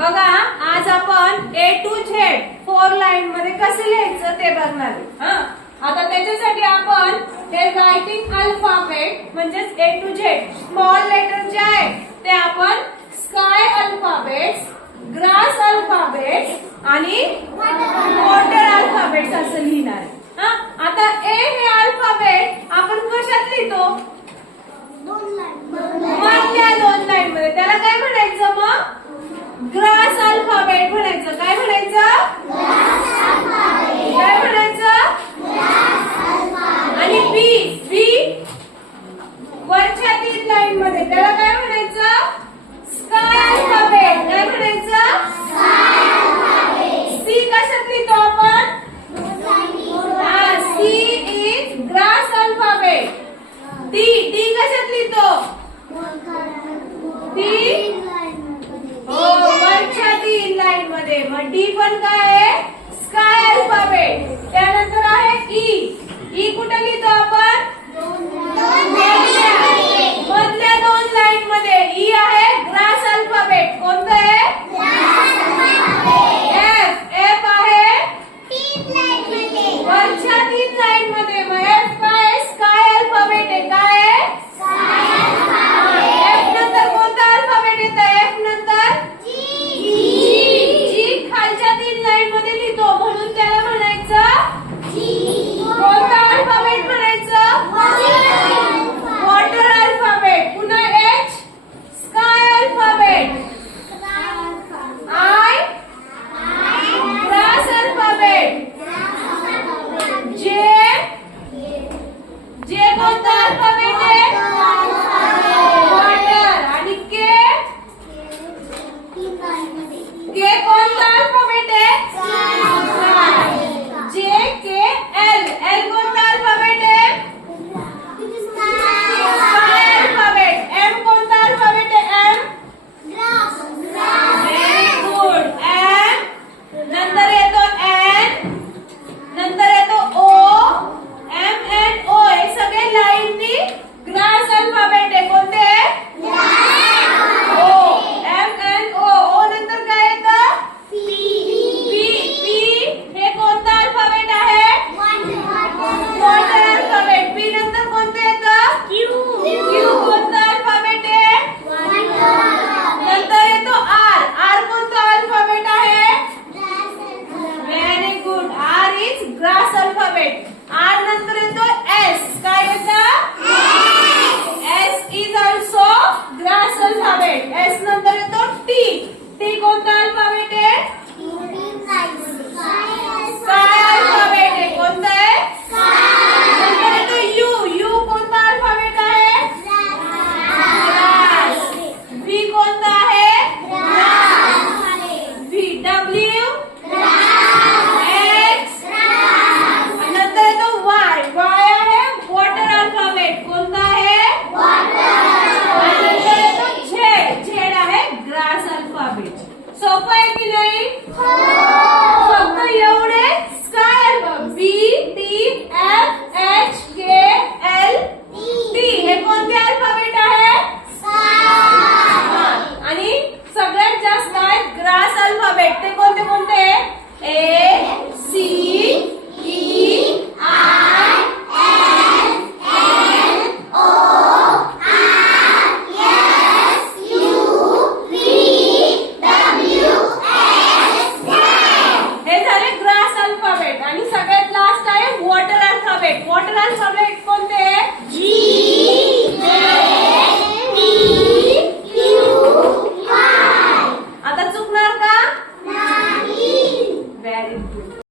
बघा आज आपण A to Z 4 लाईन मध्ये कसं लिहायचं ते बघणार आहे. आता त्याच्यासाठी आपण हे रायटिंग अल्फाबेट म्हणजेच A to Z small letter जे आहे ते आपण स्काय अल्फाबेट्स, ग्रास अल्फाबेट्स आणि वॉटर अल्फाबेट्स असं लिहिणार आहे. आता A हे अल्फाबेट आपण कशात लिहितो? मधल्या 2 लाईन मध्ये. त्याला काय म्हणायचं मग? ग्रास अल्फाबेट म्हणायचं. काय म्हणायचं? काय म्हणायचं? आणि बी वरच्या 3 लाईन मध्ये त्याला काय म्हणायचं? Sky alphabet. काय म्हणायचं? सी कशात लिहितो आपण? C is grass alphabet. D कशात लिहितो? डी वरच्या 3 लाईन मध्ये. मग डी पण काय आहे? Sky alphabet. त्यानंतर आहे ई कुठे लिहितो आपण? मधल्या 2 लाईन मध्ये. ई आहे ग्रास अल्फाबेट. कोणतं आहे? एफ आहे वरच्या 3 लाईन मध्ये. मग एफ काय? स्काय अल्फाबेट आहे. काय आहे? एफ नंतर कोणता अल्फाबेट येतं? एफ नंतर जी खालच्या 3 लाईन मध्ये लिहितो म्हणून त्याला म्हणायचं कोणता अल्फाबेट म्हणायचं? Water alphabet. पुन्हा H sky alphabet. I grass alphabet. जे कोणता अल्फाबेट आहे? वॉटर. आणि के कोणता अल्फाबेट आहे? जे के एल कोणता अल्फाबेट आहे? Sky alphabet. एम कोणता अल्फाबेट आहे? एम. Very good. एम नंतर येतो एन, नंतर येतो ओ. एम एन ओ हे सगळे लाईननी ग्रास अल्फाबेट आहे. कोणते? ओ. M N O. ओ नंतर काय येतं? पी हे कोणता अल्फाबेट आहे? Water alphabet. पी नंतर कोणते येतं? क्यू कोणता अल्फाबेट आहे? नंतर येतो आर कोणता अल्फाबेट आहे? Very good. R is grass alphabet. R नंतर येतो एस. काय येतं? S is also grass alphabet. S नंतर येतो टी कोणता अल्फाबेट आहे? स्काय अल्फाबेट आहे. कोणता आहे? नंतर येतो यू कोणता अल्फाबेट आहे? ग्रास. व्ही कोणता आहे? W x. नंतर येतो वाय आहे वॉटर अल्फाबेट. कोणता आहे? नंतर येतो झेड आहे ग्रास अल्फाबेट. सोपं आहे की नाही?